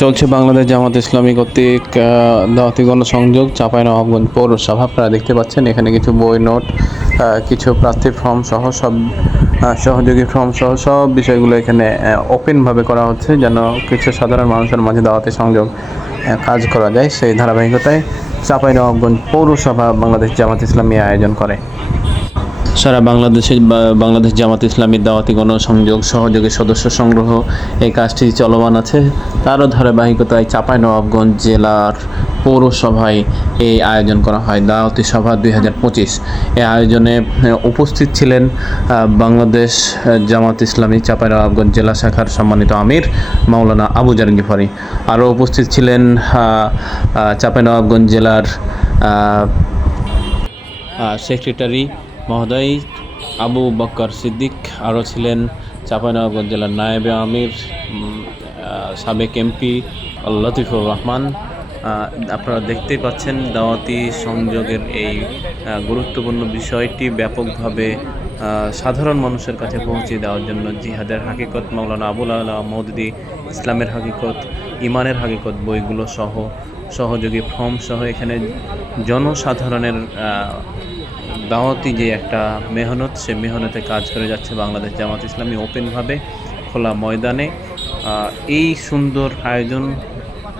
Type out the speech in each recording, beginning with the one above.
চলছে বাংলাদেশ জামাত ইসলামী কর্তৃক দাওয়াতি গণসংযোগ চাপাই নবাবগঞ্জ পৌরসভা। আপনারা দেখতে পাচ্ছেন, এখানে কিছু বই নোট কিছু প্রার্থী ফর্ম সহ, সব সহযোগী ফর্ম সহ, সব বিষয়গুলো এখানে ওপেনভাবে করা হচ্ছে যেন কিছু সাধারণ মানুষের মাঝে দাওয়াতি সংযোগ কাজ করা যায়। সেই ধারাবাহিকতায় চাপাই নবাবগঞ্জ পৌরসভা বাংলাদেশ জামাত ইসলামী আয়োজন করে। সারা বাংলাদেশে বা- বাংলাদেশ জামাত ইসলামীর দাওয়াতি গণসংযোগ, সহযোগী সদস্য সংগ্রহ এই কাজটি চলমান আছে। তারও ধারাবাহিকতায় চাঁপাইনবাবগঞ্জ জেলার পৌরসভায় এই আয়োজন করা হয়, দাওয়াতি সভা দুই হাজার পঁচিশ। এই আয়োজনে উপস্থিত ছিলেন বাংলাদেশ জামাত ইসলামী চাঁপাইনবাবগঞ্জ জেলা শাখার সম্মানিত আমির মাওলানা আবু জার গিফারি। আরও উপস্থিত ছিলেন চাঁপাইনবাবগঞ্জ জেলার সেক্রেটারি মহোদয়, আবু বক্কর সিদ্দিক আরও ছিলেন চাঁপাইনগর জেলার নায়েবে আমির সাবেক এমপি লতিফুর রহমান। আপনারা দেখতেই পাচ্ছেন দাওয়াতি সংযোগের এই গুরুত্বপূর্ণ বিষয়টি ব্যাপকভাবে সাধারণ মানুষের কাছে পৌঁছে দেওয়ার জন্য জিহাদের হাকিকত, মাওলানা আবুল আলা মৌদুদি, ইসলামের হাকিকত, ইমানের হাকিকত বইগুলো সহ, সহযোগী ফর্ম সহ এখানে জনসাধারণের দাওয়াতি যে একটা মেহনত, সে মেহনতে কাজ করে যাচ্ছে বাংলাদেশ জামাত ইসলামী ওপেনভাবে খোলা ময়দানে। এই সুন্দর আয়োজন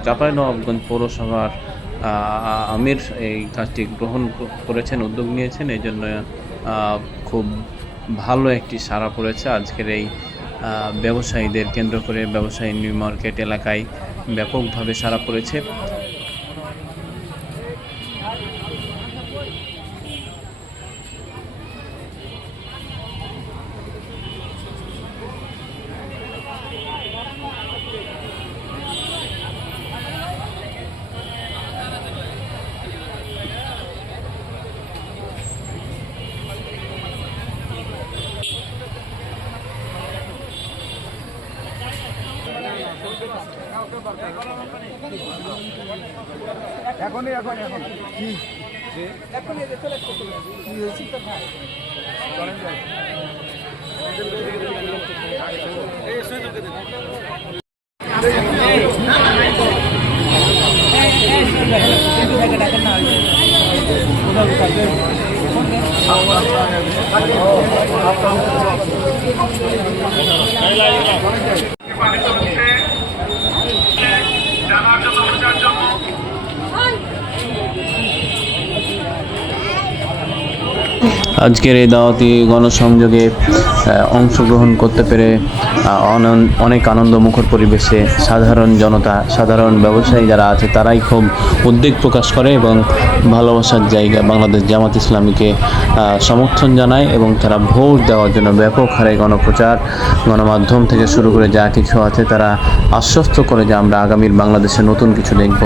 চাঁপাইনবাবগঞ্জ পৌরসভার আমির এই কাজটি গ্রহণ করেছেন, উদ্যোগ নিয়েছেন। এই জন্য খুব ভালো একটি সাড়া পড়েছে আজকের এই ব্যবসায়ীদের কেন্দ্র করে। ব্যবসায়ী নিউ মার্কেট এলাকায় ব্যাপকভাবে সাড়া পড়েছে। এখনই এখন এখন কি? আজকের এই দাওয়াতি গণসংযোগে অংশগ্রহণ করতে পেরে অনেক আনন্দ মুখর পরিবেশে সাধারণ জনতা, সাধারণ ব্যবসায়ী যারা আছে, তারাই খুব উদ্বেগ প্রকাশ করে এবং ভালোবাসার জায়গা বাংলাদেশ জামাত ইসলামীকে সমর্থন জানায় এবং তারা ভোট দেওয়ার জন্য ব্যাপক হারে গণপ্রচার, গণমাধ্যম থেকে শুরু করে যা কিছু আছে তারা আশ্বস্ত করে যে আমরা আগামীর বাংলাদেশে নতুন কিছু দেখব।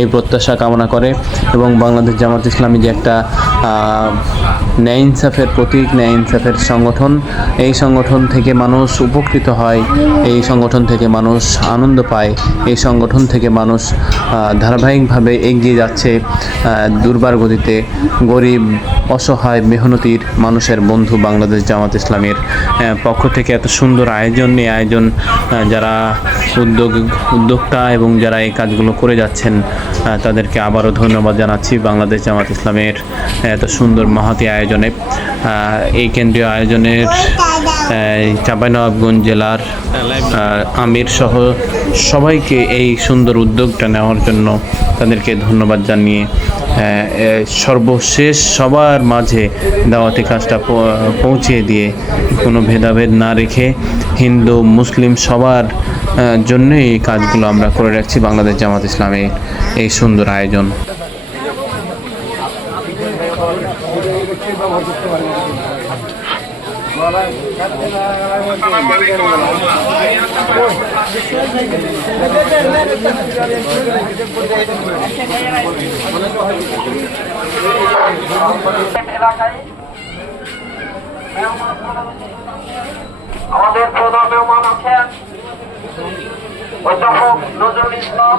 এই প্রত্যাশা কামনা করে এবং বাংলাদেশ জামাত ইসলামী যে একটা ন্যায় ইনসাফের প্রতীক, ন্যায় ইনসাফের সংগঠন। এই সংগঠন থেকে মানুষ উপকৃত হয়, এই সংগঠন থেকে মানুষ আনন্দ পায়, এই সংগঠন থেকে মানুষ ধারাবাহিকভাবে এগিয়ে যাচ্ছে দুর্বার গতিতে গরিব, অসহায়, মেহনতির মানুষের বন্ধু বাংলাদেশ জামাত ইসলামের পক্ষ থেকে এত সুন্দর আয়োজন। এই আয়োজন যারা উদ্যোগ, উদ্যোক্তা এবং যারা এই কাজগুলো করে যাচ্ছেন তাদেরকে আবারও ধন্যবাদ জানাচ্ছি বাংলাদেশ জামাত ইসলামের, এত সুন্দর মহতি আয়োজনে। এই কেন্দ্রীয় আয়োজনের চাঁপাইনবাবগঞ্জ জেলার আমির সহ সবাইকে এই সুন্দর উদ্যোগটা নেওয়ার জন্য তাদেরকে ধন্যবাদ জানিয়ে সর্বশেষ সবার মাঝে দাওয়াতি কাজটা প- পৌঁছিয়ে দিয়ে কোনো ভেদাভেদ না রেখে হিন্দু, মুসলিম সবার জন্যই এই কাজগুলো আমরা করে রাখছি বাংলাদেশ জামাত ইসলামের এই সুন্দর আয়োজন। আমাদের প্রধান মেহমান আছেন অধ্যাপক নজরুল ইসলাম।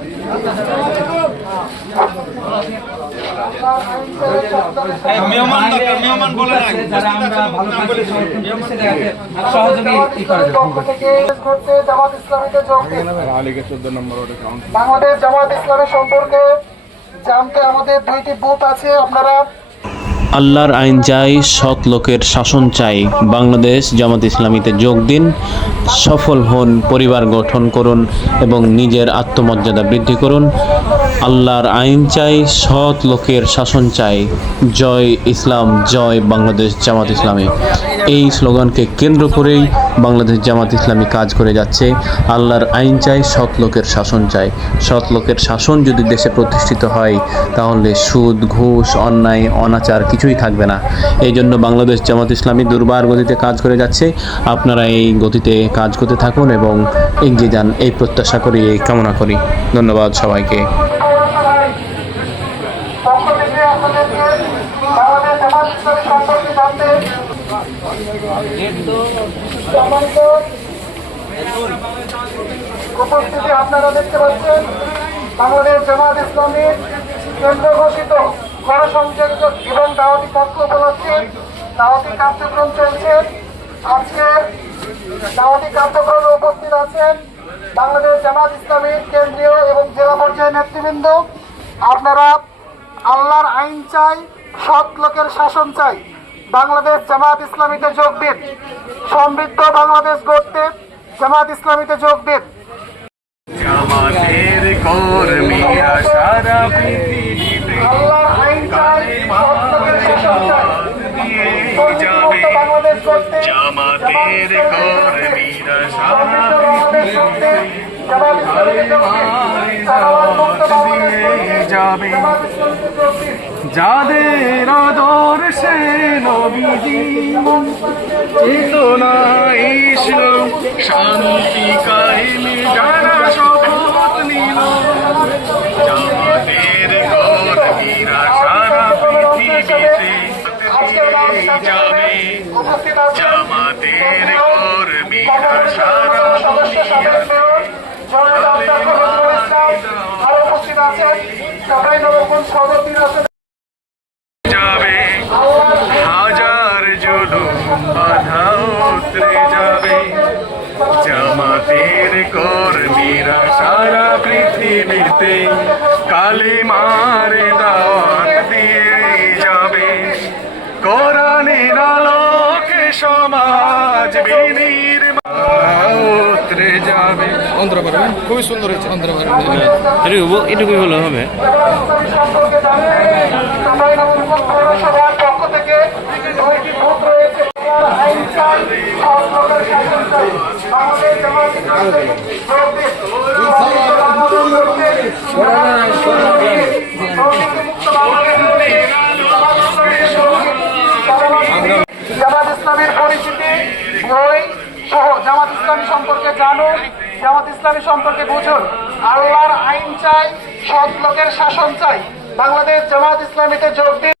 বাংলাদেশ জামাত ইসলামের সম্পর্কে জানতে আমাদের দুইটি বুথ আছে। আপনারা আল্লাহর আইন চাই, সৎ লোকের শাসন চাই। বাংলাদেশ জামাত ইসলামীতে যোগ দিন, সফল হন, পরিবার গঠন করুন এবং নিজের আত্মমর্যাদা বৃদ্ধি করুন। আল্লাহর আইন চাই, সৎ লোকের শাসন চাই। জয় ইসলাম, জয় বাংলাদেশ জামাত ইসলামী। এই স্লোগানকে কেন্দ্র করেই বাংলাদেশ জামাত ইসলামী কাজ করে যাচ্ছে। আল্লাহর আইন চাই, সৎ লোকের শাসন চাই। সৎ লোকের শাসন যদি দেশে প্রতিষ্ঠিত হয়, তাহলে সুদ, ঘুষ, অন্যায়, অনাচার কিছুই থাকবে না। এই জন্য বাংলাদেশ জামাত ইসলামী দুর্বার গতিতে কাজ করে যাচ্ছে। আপনারা এই গতিতে কাজ করতে থাকুন এবং এগিয়ে যান। এই প্রত্যাশা করি, এই কামনা করি। ধন্যবাদ সবাইকে। সম্মানিত উপস্থিতি আপনারা দেখতে পাচ্ছেন, বাংলাদেশ জামাত ইসলামীর কেন্দ্র ঘোষিত গণসংযোগ এবং দাওয়াতি পক্ষ উপলক্ষে দাওয়াতি কার্যক্রম চলছে। আজকে দাওয়াতি কার্যক্রমে উপস্থিত আছেন বাংলাদেশ জামাত ইসলামীর কেন্দ্রীয় এবং জেলা পর্যায়ের নেতৃবৃন্দ। আপনারা আল্লাহর আইন চাই সৎ লোকের শাসন চাই। বাংলাদেশ জামাত ইসলামীতে যোগ দিন। সমৃদ্ধ বাংলাদেশ গড়তে জামাত ইসলামীতে যোগ দিন। কর্মীরা সারা পৃথিবীতে কর্মীরা সারা যাবে। যাদের আদর্শে নবীজি চেতনা ইসলাম শান্তি কাহিনী যারা শপথ নিল। যাদের কর্মীরা সারা পৃথিবীতে যাবে জামাতের কর্মীরা সারা সদস্য সাবেক মেয়র জনাব আবদার নজরুল ইসলাম আরও উপস্থিত আছেন সবাই নবগঞ্জ সদর আছেন যাবে হাজার জুলুম বাধা উতরে যাবে। জামাতের কর্মীরা সারা পৃথিবীতে কালি মারে দাওয়াত দিয়ে যাবে। কোরআনের আলোকে সমাজ বিনির উতরে যাবে। অন্তর খুবই সুন্দর হয়েছে। অন্তর এটুকুই হলে হবে। দুইটি ভোট পরিচিতি, বই সহ জামাত ইসলামী সম্পর্কে জানুন, জামাত ইসলামী সম্পর্কে বুঝুন। আল্লাহর আইন চাই, সৎ লোকের শাসন চাই। বাংলাদেশ জামাত ইসলামীতে যোগ দিন।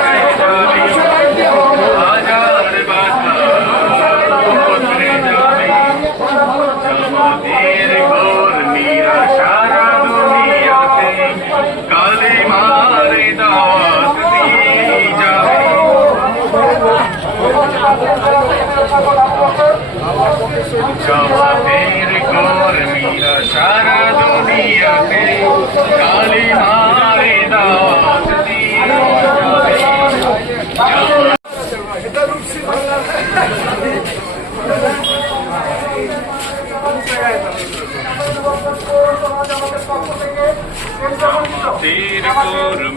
জবাবের কর্মীরা সারা দুনিয়াতে কালী মারে দাওয়াত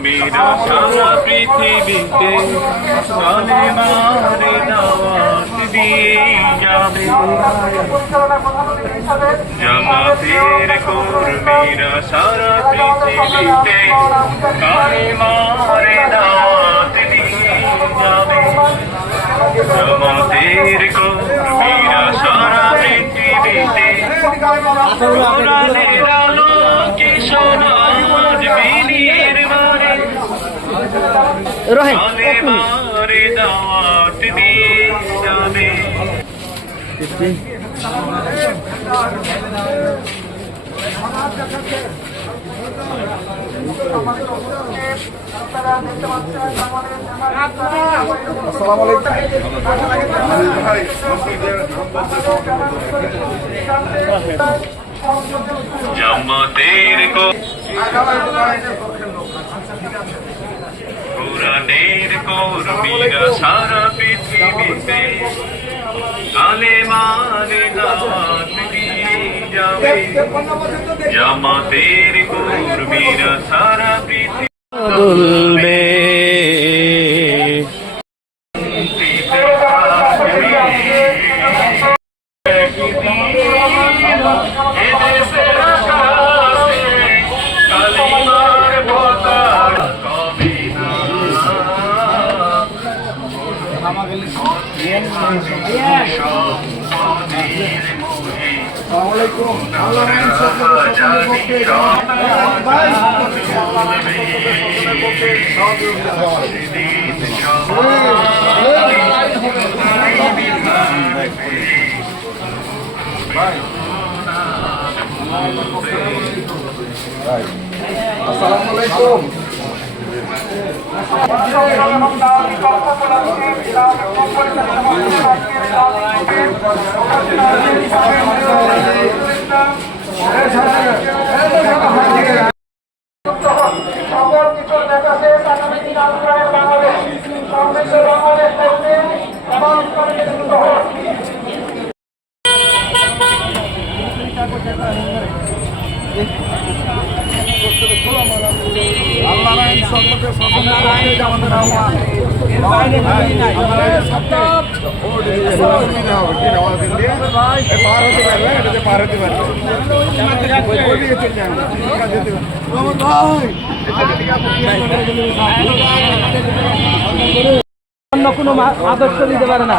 মেরা সারা পৃথিবীকে কালী মারে দাওয়াত যাবে জামাতের কর্মীরা সারা পৃথিবীতে কালেমারে দাওয়াত দিয়ে যাবে জামাতের কর্মীরা সারা পৃথিবীতে কোরআনের আলোকে সমাজ বিনির্মাণে কালেমারে দাওয়াত দিয়ে যাবে জামাত জামাতের কোরআনের কর্মীরা সারা পৃথিবীতে কালেমারে দাওয়াত যাবে। জামাতের কর্মীরা সারা পৃথিবী Vai. Vai. Assalamualaikum. Assalamualaikum. সকল কিছু দেখাতে আগামী দিন আন্দোলনের বাংলাদেশ সমৃদ্ধ বাংলাদেশ করতে এবং যুক্ত হন অন্য কোনো মা- আদর্শ দিতে পারে না।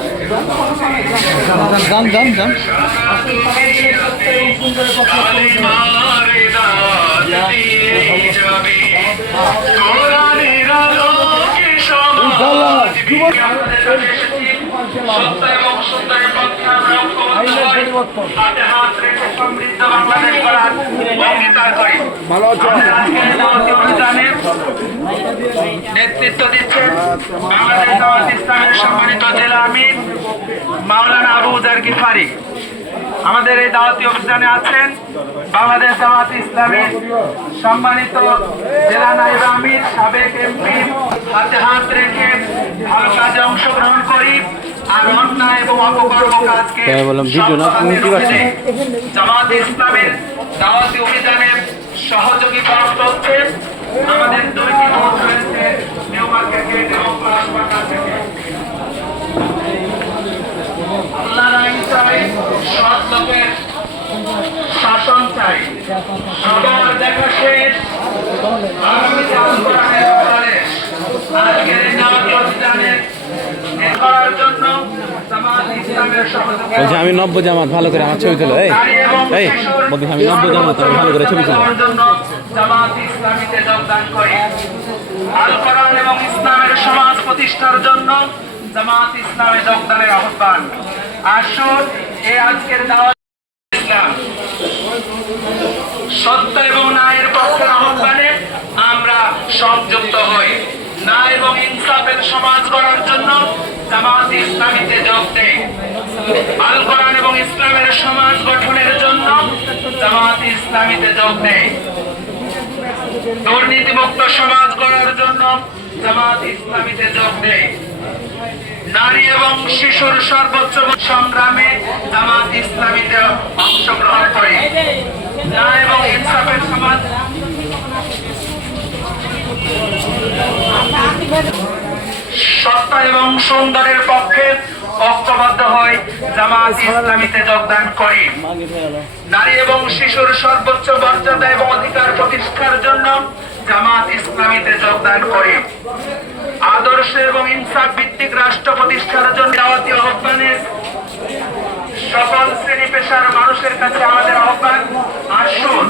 অনুষ্ঠানে নেতৃত্ব দিচ্ছেন বাংলাদেশ ইসলামের সম্মানিত জেলা আমির মাওলানা আবু উজার গিফারি আমাদের এই দাওয়াতি অভিযানে আছেন বাংলাদেশ জামাত ইসলামের সম্মানিত জেলা নাইব আমির সাবেক এমপি হাতে হাত রেখে ভালো কাজে অংশগ্রহণ করি আর অন্যায় এবং অপকর্ম কাজকে হ্যাঁ। জামাত ইসলামের দাওয়াতি অভিযানের সহযোগী প্রাপ্ত হচ্ছে আমাদের দুইটি রয়েছে নিউ মার্কেট এবং থেকে আল্লাহর আইন চাই সৎ লোকের শাসন চাই। দেখা শেষ। আজকের করার জন্য বলছি আমি নব্য জামাত ভালো করে আমার ছবি তোলো এই এই বলছি আমি নব্য জামাত আমি ভালো করে ছবি তোলো। জামাত ইসলামীতে যোগদান করি। আল কোরআন এবং ইসলামের সমাজ প্রতিষ্ঠার জন্য জামাত ইসলামে যোগদানের আহ্বান। আসুন এই আজকের সত্য এবং ন্যায়ের পক্ষের আহ্বানে আমরা সংযুক্ত হই। না এবং ইনসাফের সমাজ গড়ার জন্য জামাত ইসলামীতে যোগ দেয় আল কোরআন এবং ইসলামের সমাজ গঠনের জন্য জামাত ইসলামীতে যোগ দেয় দুর্নীতিমুক্ত সমাজ গড়ার জন্য জামাত ইসলামীতে যোগ দেয় নারী এবং শিশুর সর্বোচ্চ সংগ্রামে জামাত ইসলামীতে অংশগ্রহণ করে। সত্য এবং সুন্দরের পক্ষে ঐক্যবদ্ধ হয় জামাত ইসলামীতে যোগদান করে। নারী এবং শিশুর সর্বোচ্চ মর্যাদা এবং অধিকার প্রতিষ্ঠার জন্য জামাত ইসলামীতে যোগদান করে। আদর্শ এবং ইনসাফ ভিত্তিক রাষ্ট্র প্রতিষ্ঠার জন্য আহ্বানের সকল শ্রেণি পেশার মানুষের কাছে আমাদের আহ্বান, আসুন,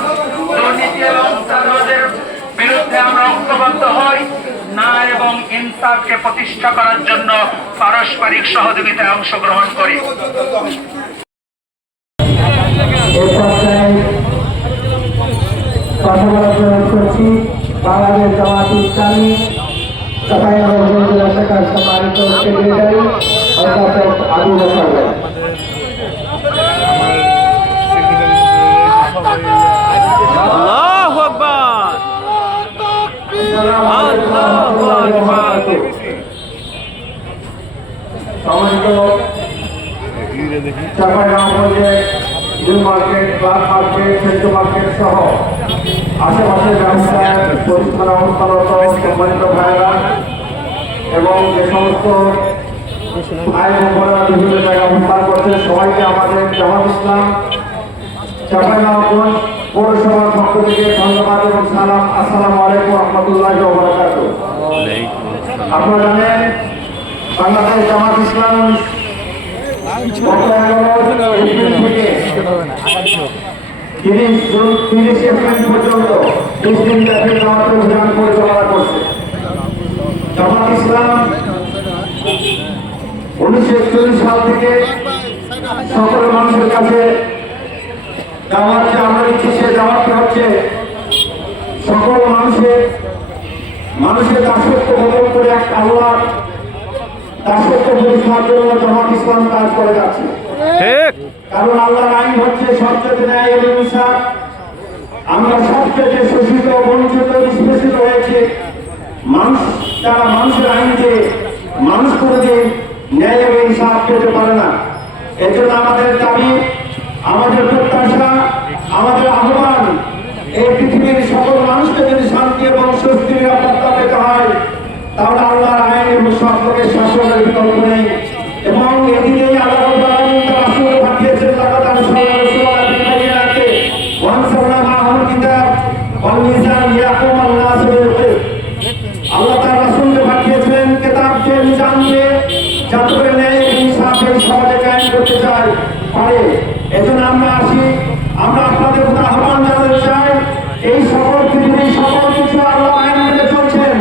দুর্নীতি এবং চাঁদাবাজের বিরুদ্ধে আমরা ঐক্যবদ্ধ হই। না এবং ইনসাফকে প্রতিষ্ঠা করার জন্য পারস্পরিক সহযোগিতায় অংশগ্রহণ করি। কথা বলার করছি। বাংলাদেশ জামাত ইসলামী চাঁপাইনবাবগঞ্জ জেলা শাখার সম্মানিত সেক্রেটারি অধ্যাপক আবু বকর ভাই। আল্লাহু আকবার আল্লাহু আকবার সম্মানিত চাঁপাইনবাবগঞ্জের new market club market Sentu market সহ আশেপাশের ব্যবসায় প্রতিষ্ঠান অবস্থানত সম্মানিত ভাইরা এবং যে সমস্ত ভাই বোনেরা বিভিন্ন জায়গায় অবস্থান করছে সবাইকে আমাদের জামাত ইসলাম চাঁপাইনবাবগঞ্জ পৌরসভার পক্ষ থেকে ধন্যবাদ এবং সালাম। আসসালামু আলাইকুম রহমতুল্লাহ ওবরাকাত আপনারা জানেন, বাংলাদেশ জামাত ইসলাম তিরিশ তিরিশ এপ্রিল পর্যন্ত ব্যাপী জামাত অভিযান পরিচালনা করছে। জামাত ইসলাম উনিশশো একচল্লিশ সাল থেকে সকল মানুষের কাছে দাওয়াত যে আমরা সে দাওয়াতটা হচ্ছে সকল মানুষের মানুষের দাসত্ব বদল করে এক আল্লাহ দাসত্ব প্রতিষ্ঠার জন্য জামাত ইসলাম কাজ করে যাচ্ছে। কারণ আল্লাহর আইন হচ্ছে সবচেয়ে ন্যায় এবং ইনসাফ আমরা সবচেয়ে শোষিত বঞ্চিত নিষ্পেষিত হয়েছে। মানুষ তারা মানুষের আইনকে মানুষ করে দিয়ে ন্যায় এবং ইনসাফ পেতে পারে না এজন্য আমাদের দাবি, আমাদের প্রত্যাশা, আমাদের আহ্বান, এই পৃথিবীর সকল মানুষকে যদি শান্তি এবং স্বস্তি নিরাপত্তা পেতে হয় তাহলে আল্লাহর আইন এবং সব লোকের শাসনের বিকল্প নেই এবং এদিকেই আল্লাহ রাব্বুল আলামিন তার রাসূল পাঠিয়েছেন লাকাদ আরসালনা রাসূলান বিবাইনাতি ওয়া আনসালনা মাআহুল কিতাব ওয়াল মিজান লিয়াকুমান নাস বিল কিসত আল্লাহ তার রাসূলকে পাঠিয়েছেন কিতাবকে মিজানকে যাতে করে ন্যায় এবং ইনসাফ এই সমাজে কায়েম করতে চায় পারে এজন্য আমরা আসি আমরা আপনাদের প্রতি আহ্বান জানাতে চাই এই সকল পৃথিবীর সকল কিছু আল্লাহ আইন মেনে চলছেন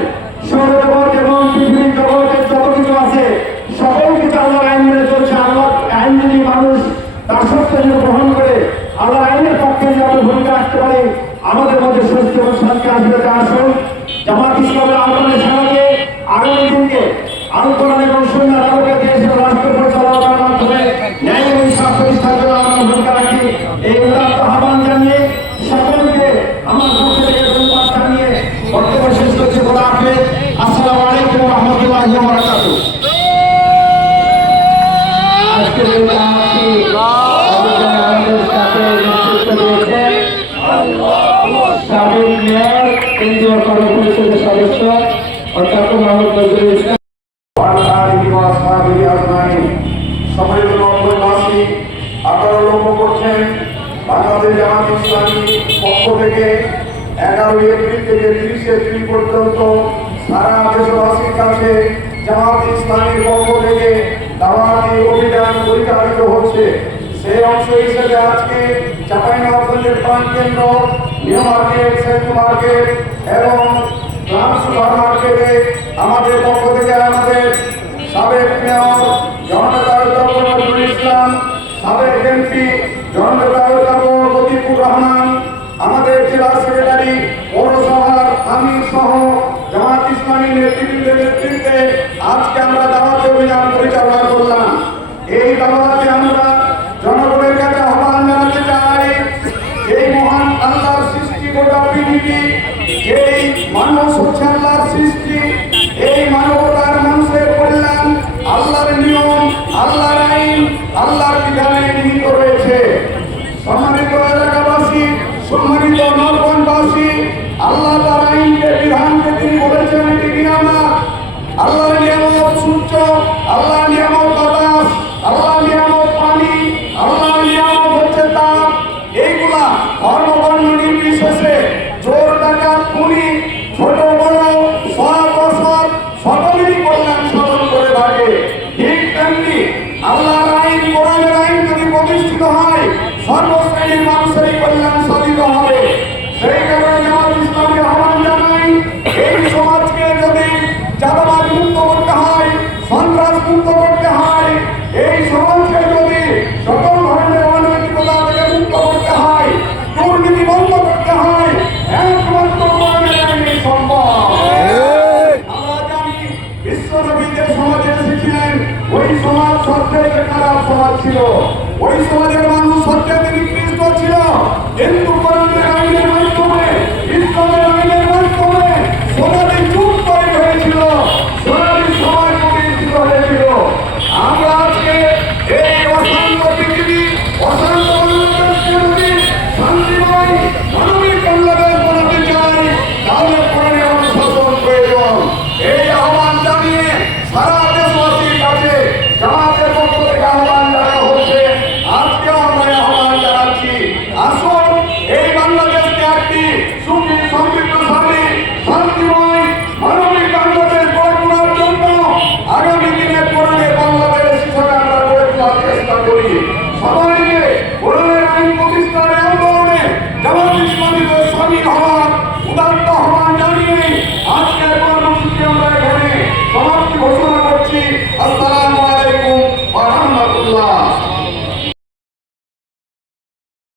সৌরজগৎ এবং পৃথিবীর জগতের যত কিছু আছে সকল কিছু আল্লাহর আইন মেনে চলছে আল্লাহ আইন যদি মানুষ তার সত্য যদি গ্রহণ করে আল্লাহর আইনের পক্ষে যে আমরা ভূমিকা রাখতে পারি আমাদের মধ্যে সুস্থ এবং শান্তি আসবে তা আসুন জামাত ইসলামের আন্দোলনের সমাজে আগামী দিনকে আরও কোরআন এবং সুন্দর আলোকে দেশের রাষ্ট্র পরিচালনা করার মাধ্যমে ন্যায় এবং ইনসাফ প্রতিষ্ঠার জন্য আমরা ভূমিকা রাখি এই হচ্ছে সেই অংশ হিসেবে আজকে চাপাইনগরের প্রাণ কেন্দ্র নিউ মার্কেট সেন্টু মার্কেট এবং গ্রাম সুপার মার্কেটে আমাদের পক্ষ থেকে আমাদের সাবেক মেয়র জনতা ইসলাম, সাবেক এমপি জননেতা ওই সমাজের মানুষ সত্যের নিকৃষ্ট ছিল কিন্তু